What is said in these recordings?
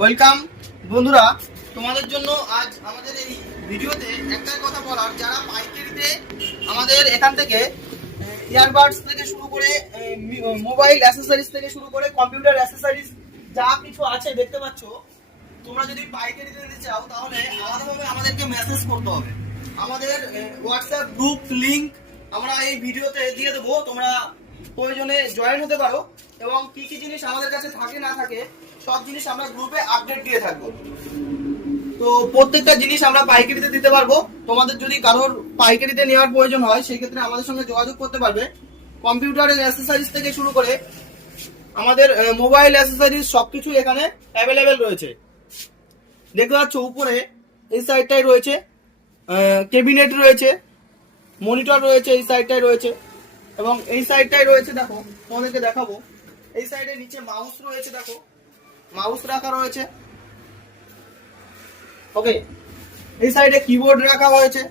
Welcome বন্ধুরা, তোমাদের জন্য আজ আমাদের এই ভিডিওতে একটাই কথা বলার, যারা পাইকারিতে আমাদের এখান থেকে ইয়ারবাডস থেকে শুরু করে মোবাইল অ্যাসেসরিজ থেকে শুরু করে কম্পিউটার অ্যাসেসরিজ যা কিছু আছে দেখতে পাচ্ছ, তোমরা যদি পাইকারিতে নিতে চাও তাহলে আলাদাভাবে আমাদেরকে মেসেজ করতে হবে। আমাদের হোয়াটসঅ্যাপ গ্রুপ লিংক আমরা এই ভিডিওতে দিয়ে দেবো, তোমরা প্রয়োজনে জয়েন হতে পারো এবং কি কি জিনিস আমাদের কাছে থাকে না থাকে সব জিনিস আমরা গ্রুপে আপডেট দিয়ে থাকবো। তো প্রত্যেকটা জিনিস আমরা পাইকারিতে দিতে পারবো। তোমাদের যদি কারোর পাইকারিতে নেওয়ার প্রয়োজন হয় সেই ক্ষেত্রে আমাদের সঙ্গে যোগাযোগ করতে পারবে। কম্পিউটারের অ্যাসেসরিজ থেকে শুরু করে আমাদের মোবাইল অ্যাসেসরিজ সবকিছু এখানে অ্যাভেলেবেল রয়েছে। দেখতে পাচ্ছ উপরে এই সাইডটাই রয়েছে ক্যাবিনেট রয়েছে, মনিটর রয়েছে, এই সাইডটাই রয়েছে এবং এই সাইডটাই রয়েছে। দেখো তোমাদেরকে দেখাবো, এই সাইডে নিচে মাউস রয়েছে, দেখো মাউস রাখা রয়েছে। ওকে, এই সাইডে কিবোর্ড রাখা হয়েছে,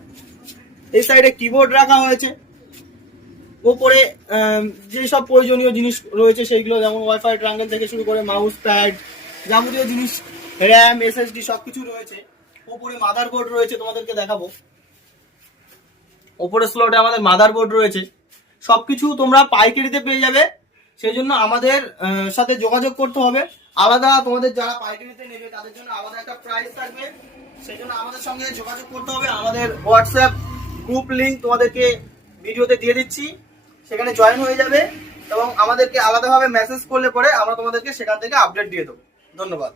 এই সাইডে কিবোর্ড রাখা হয়েছে। উপরে যেসব প্রয়োজনীয় জিনিস রয়েছে সেইগুলো, যেমন ওয়াইফাই ট্রাঙ্গেল থেকে শুরু করে মাউস প্যাড যাবতীয় জিনিস, র্যাম এসএসডি সবকিছু রয়েছে। উপরে মাদারবোর্ড রয়েছে, তোমাদেরকে দেখাবো। উপরে স্লটে আমাদের মাদারবোর্ড রয়েছে। সবকিছু তোমরা পাইকারিতে পেয়ে যাবে। সেই জন্য আমাদের সাথে যোগাযোগ করতে হবে। আলাদা তোমাদের যারা পাইকারিতে নেবে তাদের জন্য আলাদা একটা প্রাইস থাকবে। সেই জন্য আমাদের সঙ্গে যোগাযোগ করতে হবে। আমাদের হোয়াটসঅ্যাপ গ্রুপ লিংক তোমাদেরকে ভিডিওতে দিয়ে দিচ্ছি, সেখানে জয়েন হয়ে যাবে এবং আমাদেরকে আলাদাভাবে মেসেজ করলে পরে আমরা তোমাদেরকে সেখান থেকে আপডেট দিয়ে দেবো। ধন্যবাদ।